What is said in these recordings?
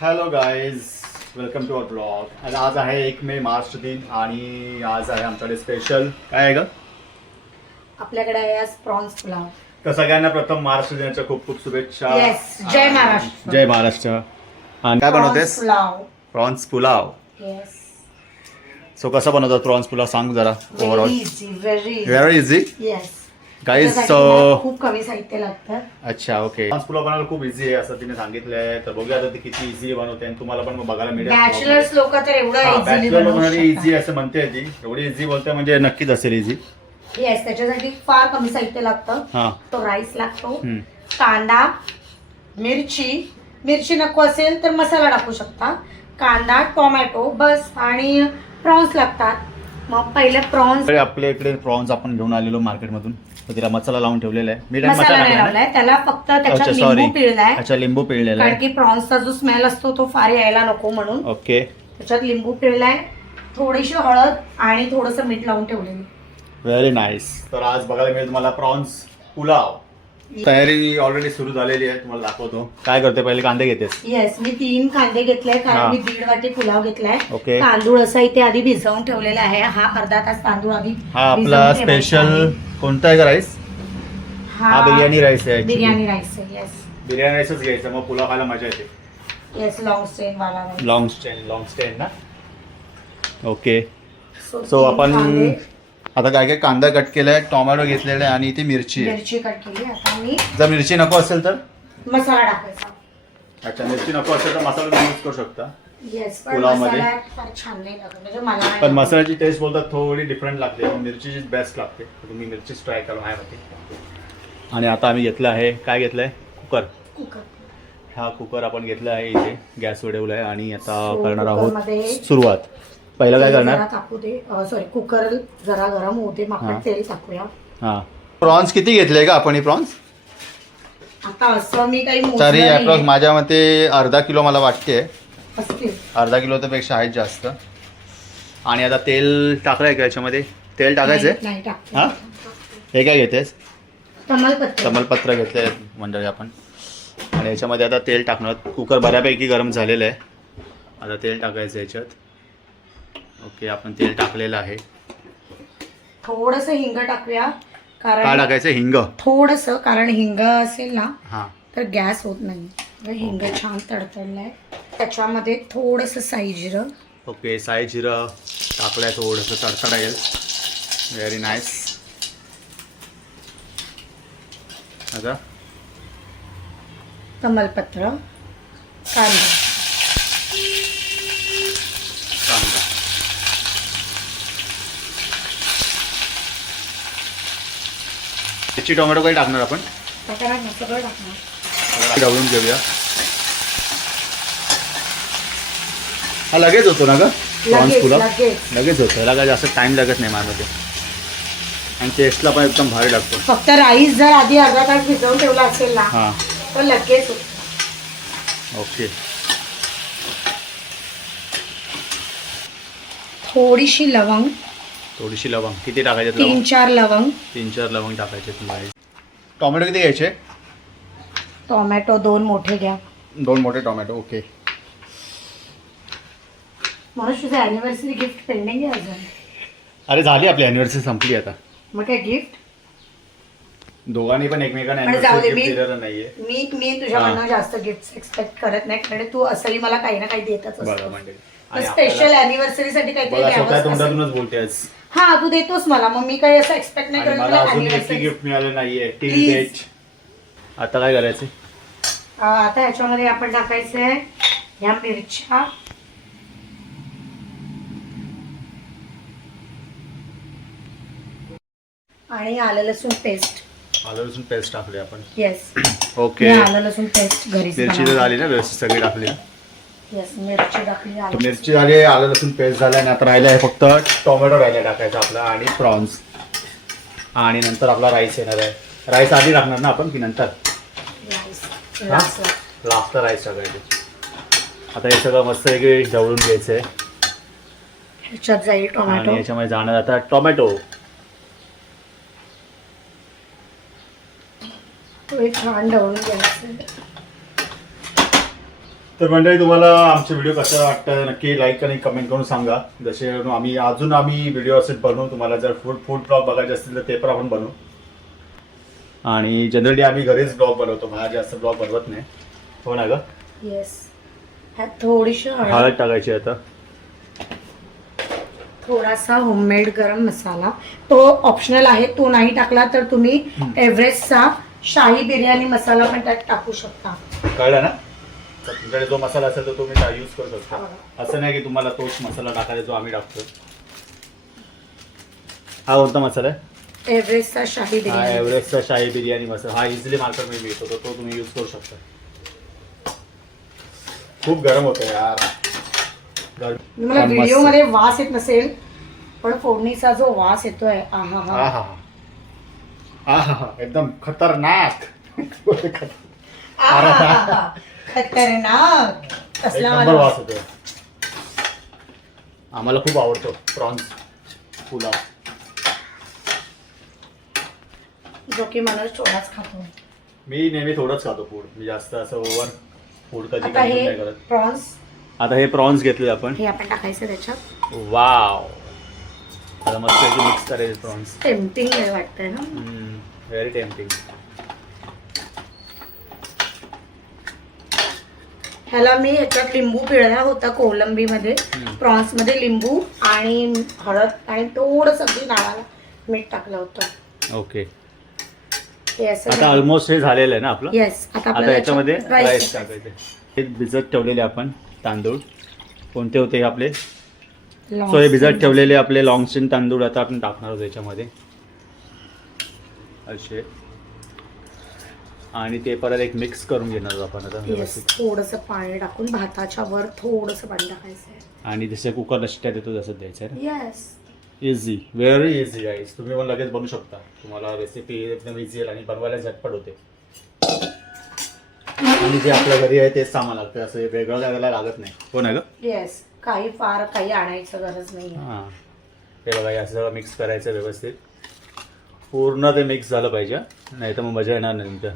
Hello guys, welcome to our blog. आणि आज आहे 1 मे महाराष्ट्र दिन आणि आज आहे आमच्याकडे स्पेशल काय आहे ग? आपल्याकडे आहे आज प्रॉन्स पुलाव. तर सगळ्यांना प्रथम महाराष्ट्र दिनाच्या खूप खूप शुभेच्छा. येस, जय महाराष्ट्र. जय महाराष्ट्र. आणि काय बनवतेस? Pulao. Prawns pulao. Yes. So कसं बनवतात प्रॉन्स पुलाव सांग जरा. Overall very easy. Yes. Guys खूप कमी साहित्य लागतं. अच्छा, ओके. प्रॉन्स पुलाव बनवायला खूप इझी आहे असं तिने सांगितलंय. तर बघूया आता ती किती इझी बनवते आणि तुम्हाला पण बघायला मिळेल. बॅचलर्स लोक तर एवढं बॅचलर इझी असं म्हणते ती. एवढी इझी बोलते म्हणजे नक्कीच असेल इझी. येस, त्याच्यासाठी फार कमी साहित्य लागतं. तो राईस लागतो, कांदा, मिरची नको असेल तर मसाला टाकू शकता. कांदा, टोमॅटो बस आणि प्रॉन्स लागतात. मग पहिले प्रॉन्स आपल्या इकडे प्रॉन्स आपण घेऊन आलेलो मार्केटमधून. तर तिला मसाला लावून ठेवलेला आहे. मी मसाला नाही लावलाय त्याला, फक्त त्याच्यात लिंबू पिळलाय. अच्छा, लिंबू पिळलेला आहे कारण की प्रॉन्सचा जो स्मेल असतो तो फार यायला नको म्हणून. ओके. त्याच्यात लिंबू पिळलाय, थोडीशी हळद आणि थोडंसं मीठ लावून ठेवलेलं. Very nice. तर आज बघायला मिळेल तुम्हाला प्रॉन्स पुलाव. तयारी ऑलरेडी सुरू झालेली आहे, तुम्हाला दाखवतो. काय करते, पहिले कांदे घेतेस? येस, मी 3 कांदे घेतले कारण मी 1.5 वाटी पुलाव घेतलाय. ओके. तांदूळ असा इथे आधी भिजवून ठेवलेला आहे. हा अर्धा तास तांदूळ आधी हा आपला स्पेशल कोणता आहे का राईस? हा बिर्याणी राईस आहे. बिर्याणी राईस आहे. येस, बिर्याणी राईसच घ्यायचा, मग पुलाव खायला मजा येते. येस, लॉंग स्टेन वाला. लॉंग स्टेन ना. ओके. सो आपण आता काय काय कांदा कट केलाय, टोमॅटो घेतलेला आहे आणि इथे मिरची कट केली. आता मी जर मिरची नको असेल तर मसाला टाकायचा. अच्छा, मिरची नको असेल तर मसाला यूज करू शकता. येस, पण पुलावमध्ये मसाला फार छान नाही लागत म्हणजे मला. पण मसाल्याची टेस्ट बोलतात थोडी डिफरंट लागते. मिरचीची बेस्ट लागते. तुम्ही मिरचीच ट्राय करा माझ्यामध्ये. आणि आता आम्ही घेतलं आहे, काय घेतलंय? कुकर. हा कुकर आपण घेतला आहे, इथे गॅसवर ठेवला आहे आणि आता करणार आहोत सुरुवात. पहिलं काय करणार? टाकू दे, सॉरी, कुकर जरा गरम होऊ दे, मग तेल टाकूया. हा, प्रॉन्स किती घेतले का आपण? ही प्रॉन्स आता असं मी काही तरी अप्रॉक्स माझ्या मते अर्धा किलो मला वाटते. असतील अर्धा किलो तर पेक्षा आहेत जास्त. आणि आता तेल टाकलंय का याच्यामध्ये? तेल टाकायचंय? नाही टाक. हा, हे काय घेतेस? तमालपत्र घेतले मंडळी आपण. आणि याच्यामध्ये आता तेल टाकणार. कुकर बऱ्यापैकी गरम झालेलं आहे. आता तेल टाकायचं याच्यात. ओके, आपण तेल टाकलेलं आहे. थोडंसं हिंग टाकूया. काय टाकायचं? हिंग थोडंसं, कारण हिंग असेल ना हा तर गॅस होत नाही. हिंग छान तडतडलाय. त्याच्यामध्ये थोडंसं साई जिरं. ओके, साई जिरं टाकलंय, थोडंसं तडतडायला. Very nice. आता तमालपत्र, कांदा. त्याची टोमॅटो काही टाकणार आपण? सगळं टाकणार. ढवळून घेऊया. हा लगेच होतो ना ग प्रॉन्स पुलाव? लगेच होतो. याला काय जास्त टाइम लागत नाही माझ्यामध्ये. आणि टेस्टला पण एकदम भारी लागतो. फक्त राईस जर आधी अर्धा तास भिजवून ठेवला असेल ना हा तर लगेच होतो. ओके. थोडीशी लवंग. किती टाकायचे? 3-4 लवंग. 3-4 लवंग टाकायचे तुम्हाला. टोमॅटो किती घ्यायचे? टोमॅटो 2 मोठे घ्या. 2 मोठे टोमॅटो. ओके. म्हणून तुझं अॅनिव्हर्सरी गिफ्ट पेंडिंग आहे अजून? अरे झाली, आपली अॅनिव्हर्सरी संपली आता. मग काय गिफ्ट? दोघांनी पण एकमेकांना जाऊ दे, अॅनिव्हर्सरी गिफ्ट दिलेलं नाहीये. मी तुझ्याकडनं जास्त गिफ्ट एक्सपेक्ट करत नाही, कारण तू असंही मला काही ना काही देतच बरं असतो. म्हणजे स्पेशल अॅनिव्हर्सरी साठी काहीतरी स्वतः द्यावंच. तोंडातूनच बोलतेस. हा, तू देतोस मला, मग मी काही असं एक्सपेक्ट नाही आणि करत. मला अजून एकही anniversary. गिफ्ट मिळालं नाहीये. टील Please. डेट. आता काय करायचं? आता ह्याच्यामध्ये आपण टाकायचंय ह्या मिरच्या. आणि आलं लसूण पेस्ट टाकली आपण. येस. ओके. आलं लसूण पेस्ट घरी. मिरची तर झाली ना व्यवस्थित, सगळी टाकली. येस, मिरची टाकली. मिरची झाली, आलं लसूण पेस्ट झालं. आणि आता राहिलं आहे फक्त टोमॅटो राहिला टाकायचा आपला आणि प्रॉन्स. आणि नंतर आपला राईस येणार आहे. राईस आधी टाकणार ना आपण की नंतर? लास्टला राईस टाकायचे. आता हे सगळं मस्त ढवळून घ्यायचं आहे. ह्याच्यात जाईल टोमॅटो. आणि याच्यामध्ये जाणार आता टोमॅटो. छान ढवळून घ्यायचं. तर मंडळी तुम्हाला आमचे व्हिडिओ कसा वाटतं नक्की लाईक आणि कमेंट करून सांगा. जसे आम्ही व्हिडिओ असे बनवू. तुम्हाला जर फूड ब्लॉग बघायचे असतील तर ते पण आपण बनवू. आणि जनरली आम्ही घरीच ब्लॉग बनवतो, बाहेर जास्त ब्लॉग बनवत नाही. हो ना ग? येस. ह्यात थोडीशी हळद टाकायची आता. थोडासा होममेड गरम मसाला, तो ऑप्शनल आहे, तो नाही टाकला तर तुम्ही एव्हरेस्टचा शाही बिर्याणी मसाला पण त्यात टाकू शकता. कळलं ना? तर तुमच्याकडे जो मसाला असेल तर तुम्ही यूज करू शकता. असं नाही की तुम्हाला तोच मसाला टाकायचा जो आम्ही टाकतो. हा कोणता मसाला आहे? एव्हरेस्टचा शाही हा बिर्याणी. एव्हरेस्टचा शाही बिर्याणी मसाला. हा इझिली मार्केटमध्ये मिळतो, तर तो तुम्ही यूज करू शकता. खूप गरम होतं यार. मला व्हिडिओ मध्ये वास येत नसेल पण फोडणीचा जो वास येतोय आहा हा आहा आहा एकदम खतरनाक. खतरनाक. एक कसला नंबर वास. वास येतोय. आम्हाला खूप आवडतो प्रॉन्स पुलाव, जो की मनोज थोडाच खातो. मी नेहमी थोडंच खातो फूड. मी जास्त असं ओव्हर फूड कधी आता कंझ्युम हे नाही करत. प्रॉन्स, आता हे प्रॉन्स घेतले आपण. हे आपण टाकायचं त्याच्यात. वाव. आता मस्त मिक्स करायचे प्रॉन्स. टेम्पटिंग वाटतंय ना. Very tempting. ह्याला मी ह्याच्यात लिंबू पिळला होता कोलंबीमध्ये. प्रॉन्स मध्ये लिंबू आणि हळद आणि थोडंसं अगदी नावाला मीठ टाकलं होतं. ओके. हे असं आता ऑलमोस्ट हे झालेलं आहे ना आपलं. येस. आता याच्यामध्ये राईस राईस टाकायचे. हे भिजत ठेवलेले आपण तांदूळ. कोणते होते हे आपले? सो हे भिजत ठेवलेले आपले लॉंगस्टीन तांदूळ आता आपण टाकणार आहोत याच्यामध्ये असे. आणि ते परत एक मिक्स करून घेणार आहोत आपण आता व्यवस्थित. थोडंसं पाणी टाकून भाताच्या वर थोडंसं पाणी टाकायचं. आणि जसे कुकरला शिट्ट्या देतो तसंच द्यायचं आहे. Yes. Easy, very easy guys. तुम्ही पण लगेच बनवू शकता. तुम्हाला रेसिपी एकदम इझी आहे आणि बनवायला झटपट होते. आणि जे आपल्या घरी आहे तेच सामान लागतं, असं वेगळं करायला लागत नाही. हो ना ग? येस. काही आणायचं गरज नाही. हां. हे बघा, असं सगळं मिक्स करायचं व्यवस्थित. पूर्ण ते मिक्स झालं पाहिजे, नाही तर मग मजा येणार नाही तुमच्या.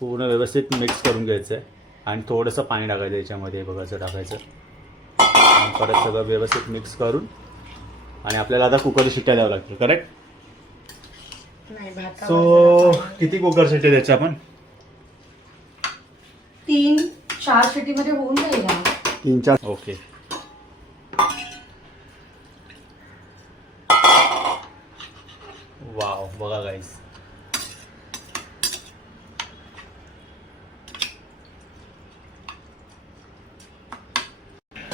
पूर्ण व्यवस्थित मिक्स करून घ्यायचं आहे. आणि थोडंसं पाणी टाकायचं याच्यामध्ये. बघा असं टाकायचं. आणि परत सगळं व्यवस्थित मिक्स करून. आणि आपल्याला आता कुकर शिट्ट्या द्यावं लागतं. करेक्ट? सो किती कुकर शिट्ट्या द्यायच्या आपण? 3-4 शिटीमध्ये होऊन जाईल. 3-4. ओके. वाव. बघा गाईस.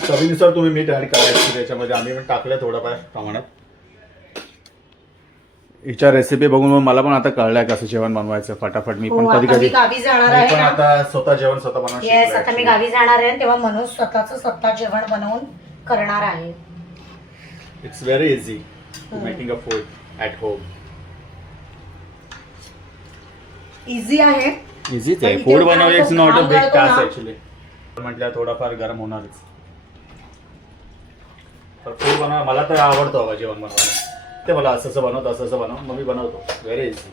चवीनुसार तुम्ही मीठ ॲड करायचं त्याच्यामध्ये. आम्ही पण टाकलं थोडंफार प्रमाणात. हिच्या रेसिपी बघून मग मला पण आता कळलंय कसं जेवण बनवायचं फटाफट. मी पण कधी कधी गावी जाणार मी आहे पण ना. आता स्वतः जेवण स्वतः बनवून येस. आता मी गावी जाणार आहे तेव्हा मनोज स्वतः जेवण बनवून करणार आहे. It's very easy to making a food at home. Easy आहे. इझीच आहे. फूड बनवणे it's not a big task actually. म्हटलं थोडाफार गरम होणारच. पण फूड बनवा मला तर आवडतं बाबा जेवण बनवायला. ते मला असं बनवतो असं बनव मग मी बनवतो. Very easy.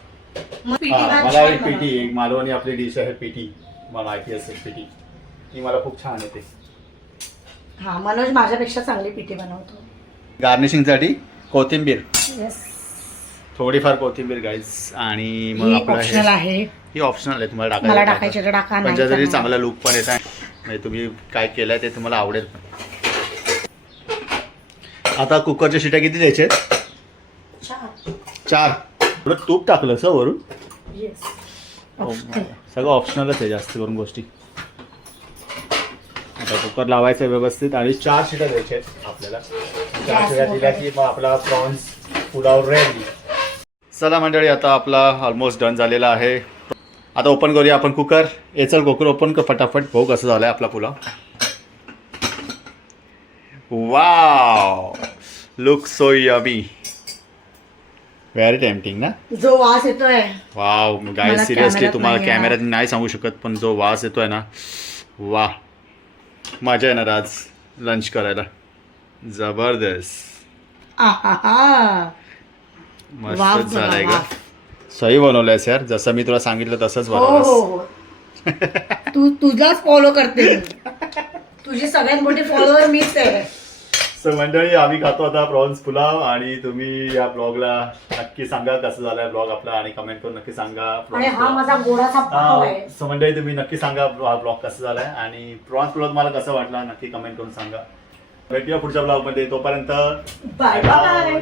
मला एक पीटी, एक मालवणी आपली डिश आहे पीटी. मला माहिती असेल पीटी. ती मला खूप छान येते. हा, मनोज माझ्यापेक्षा चांगली पिठी बनवतो. गार्निशिंगसाठी कोथिंबीर. येस. थोडीफार कोथिंबीर गाईज. आणि मग ही आपलं ऑप्शनल आहे. ही ऑप्शनल आहे. तुम्हाला मला टाकायचं टाकायचे तर टाका. पण जरी चांगला लुक पण येत आहे. म्हणजे तुम्ही काय केलंय ते तुम्हाला आवडेल पण. आता कुकरच्या शिट्या किती द्यायच्या? 4. थोडं तूप टाकलं सर वरून. येस. सगळं ऑप्शनलच आहे जास्त करून गोष्टी. आता कुकर लावायचं व्यवस्थित आणि 4 शिट्या द्यायच्या आहेत आपल्याला. 4 शिट्या दिल्या की मग आपला प्रॉन्स पुलाव रेडी. चला मंडळी, आता आपला ऑलमोस्ट डन झालेला आहे. आता ओपन करूया आपण कुकर. चल कुकर ओपन कर फटाफट. भाऊ कसं झालाय आपला pulao. Wow, look so yummy. Very tempting ना. जो वास येतोय. वाव गाईस, सिरियसली तुम्हाला कॅमेऱ्यात नाही सांगू शकत पण जो वास येतोय ना, वा, मजा येणार आज लंच करायला. जबरदस्त. आहा. मस्त झालाय का. सही बनवलंयस यार, जसं मी तुला सांगितलं तसंच हो हो बनवलंस. हो तू तुझाच फॉलो करते मी. तुझी सगळ्यात मोठी फॉलोअर मीच आहे. सो मंडळी, आम्ही खातो आता प्रॉन्स पुलाव आणि तुम्ही या ब्लॉगला नक्की सांगा कसं झालाय ब्लॉग आपला आणि कमेंट करून नक्की सांगा. आणि हा माझा गोडाचा पाव आहे. सो मंडळी, तुम्ही नक्की सांगा हा ब्लॉग कसा झालाय आणि प्रॉन्स पुलाव तुम्हाला कसं वाटला नक्की कमेंट करून सांगा. भेटूया पुढच्या ब्लॉग मध्ये, तोपर्यंत बाय बाय.